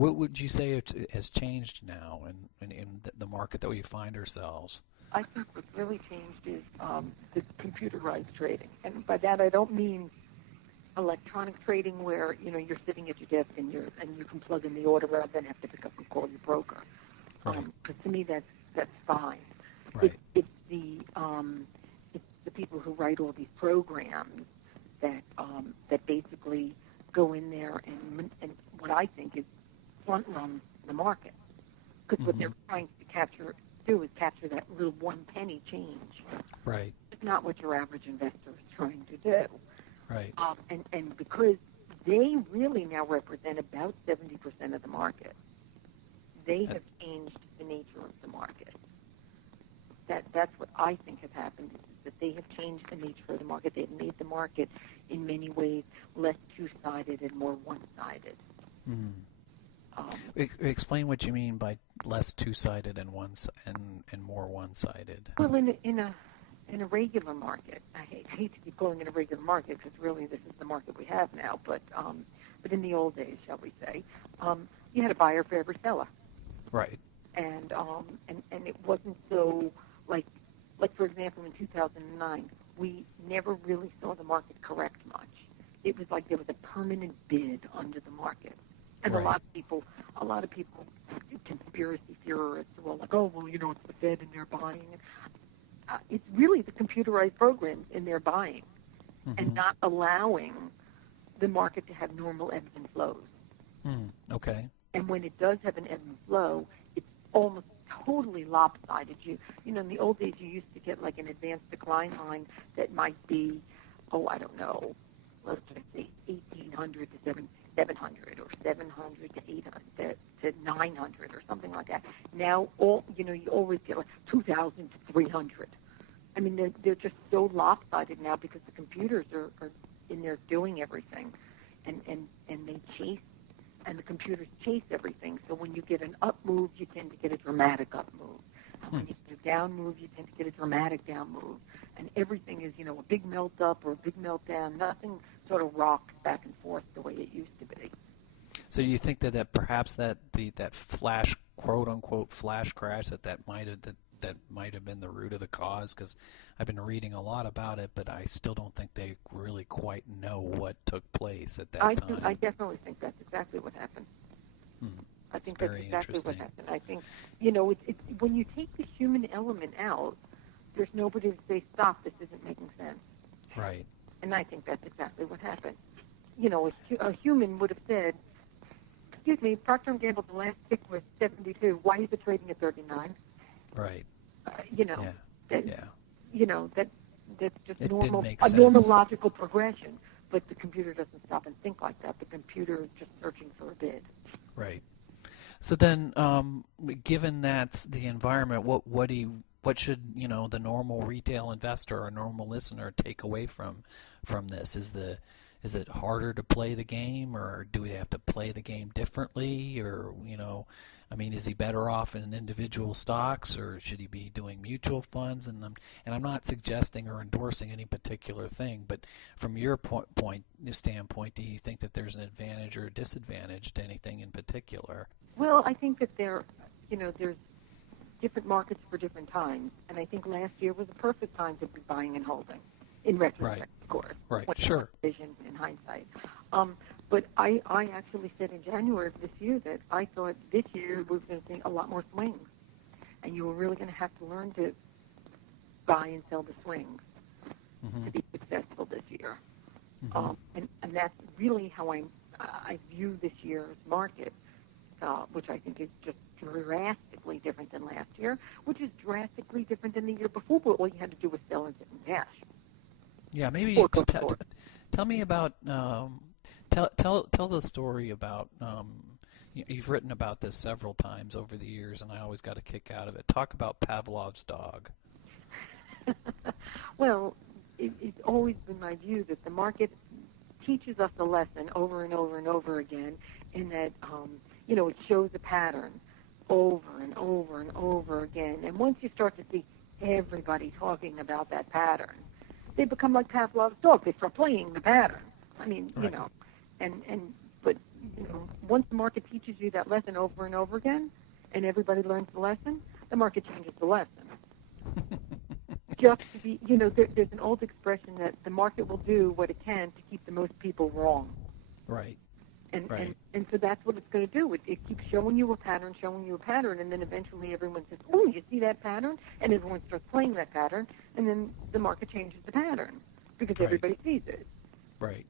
What would you say it has changed now in the market that we find ourselves? I think what's really changed is the computerized trading. And by that I don't mean electronic trading where, you're sitting at your desk and you can plug in the order rather than have to pick up and call your broker. Right. Because to me that's fine. Right. It's the people who write all these programs that basically go in there and what I think is front run the market. Because what they're trying to do is capture that little 1 penny change. Right. It's not what your average investor is trying to do. Right. And because they really now represent about 70% of the market, they have changed the nature of the market. That's what I think has happened, is that they have changed the nature of the market. They've made the market in many ways less two-sided and more one-sided. Explain what you mean by less two-sided and more one-sided. Well, in a regular market, I hate to keep calling it a regular market because really this is the market we have now. But in the old days, shall we say, you had a buyer for every seller. Right. And it wasn't so like for example in 2009 we never really saw the market correct much. It was like there was a permanent bid under the market, and Right. a lot of people, conspiracy theorists, were like, oh well, it's the Fed and they're buying. It's really the computerized programs in their buying, and not allowing the market to have normal ebbs and flows. Okay. And when it does have an ebb and flow, it's almost totally lopsided. In the old days, you used to get like an advanced decline line that might be, I don't know, let's just say 1,800 to 700, or 700 to 800 to 900, or something like that. Now, you always get like 2,000 to 300. I mean, they're just so lopsided now because the computers are in there doing everything, and they chase. And the computers chase everything. So when you get an up move, you tend to get a dramatic up move. And when you get a down move, you tend to get a dramatic down move. And everything is, a big melt up or a big melt down. Nothing sort of rocks back and forth the way it used to be. So you think that perhaps that flash, quote unquote, flash crash that might have been the root of the cause? Because I've been reading a lot about it, but I still don't think they really quite know what took place at that time. I definitely think that's exactly what happened. I think that's exactly what happened. I think, it's when you take the human element out, there's nobody to say, stop, this isn't making sense. Right. And I think that's exactly what happened. A human would have said, excuse me, Procter & Gamble, the last pick was 72. Why is it trading at 39? Right. That's just it normal, didn't make a sense. normal logical progression. But the computer doesn't stop and think like that. The computer is just searching for a bid. Right. So then, given that the environment, what should the normal retail investor or normal listener take away from this? Is it harder to play the game, or do we have to play the game differently, or is he better off in individual stocks, or should he be doing mutual funds? And I'm not suggesting or endorsing any particular thing, but from your standpoint, do you think that there's an advantage or a disadvantage to anything in particular? Well, I think that there's different markets for different times, and I think last year was a perfect time to be buying and holding. In retrospect, Right. Of course. Right. Sure. Vision in hindsight. But I actually said in January of this year that I thought this year we were going to see a lot more swings, and you were really going to have to learn to buy and sell the swings to be successful this year. And that's really how I view this year's market, which I think is just drastically different than last year, which is drastically different than the year before, but all you had to do was sell and sit in cash. Yeah, maybe tell me about tell the story about you've written about this several times over the years, and I always got a kick out of it. Talk about Pavlov's dog. Well, it's always been my view that the market teaches us a lesson over and over and over again, in that it shows a pattern over and over and over again. And once you start to see everybody talking about that pattern, they become like Pavlov's dog. They start playing the pattern. I mean, right. But once the market teaches you that lesson over and over again, and everybody learns the lesson, the market changes the lesson. Just to be, there's an old expression that the market will do what it can to keep the most people wrong. Right. And Right. and so that's what it's going to do. It keeps showing you a pattern, and then eventually everyone says, oh, you see that pattern? And everyone starts playing that pattern, and then the market changes the pattern because Right. everybody sees it. Right.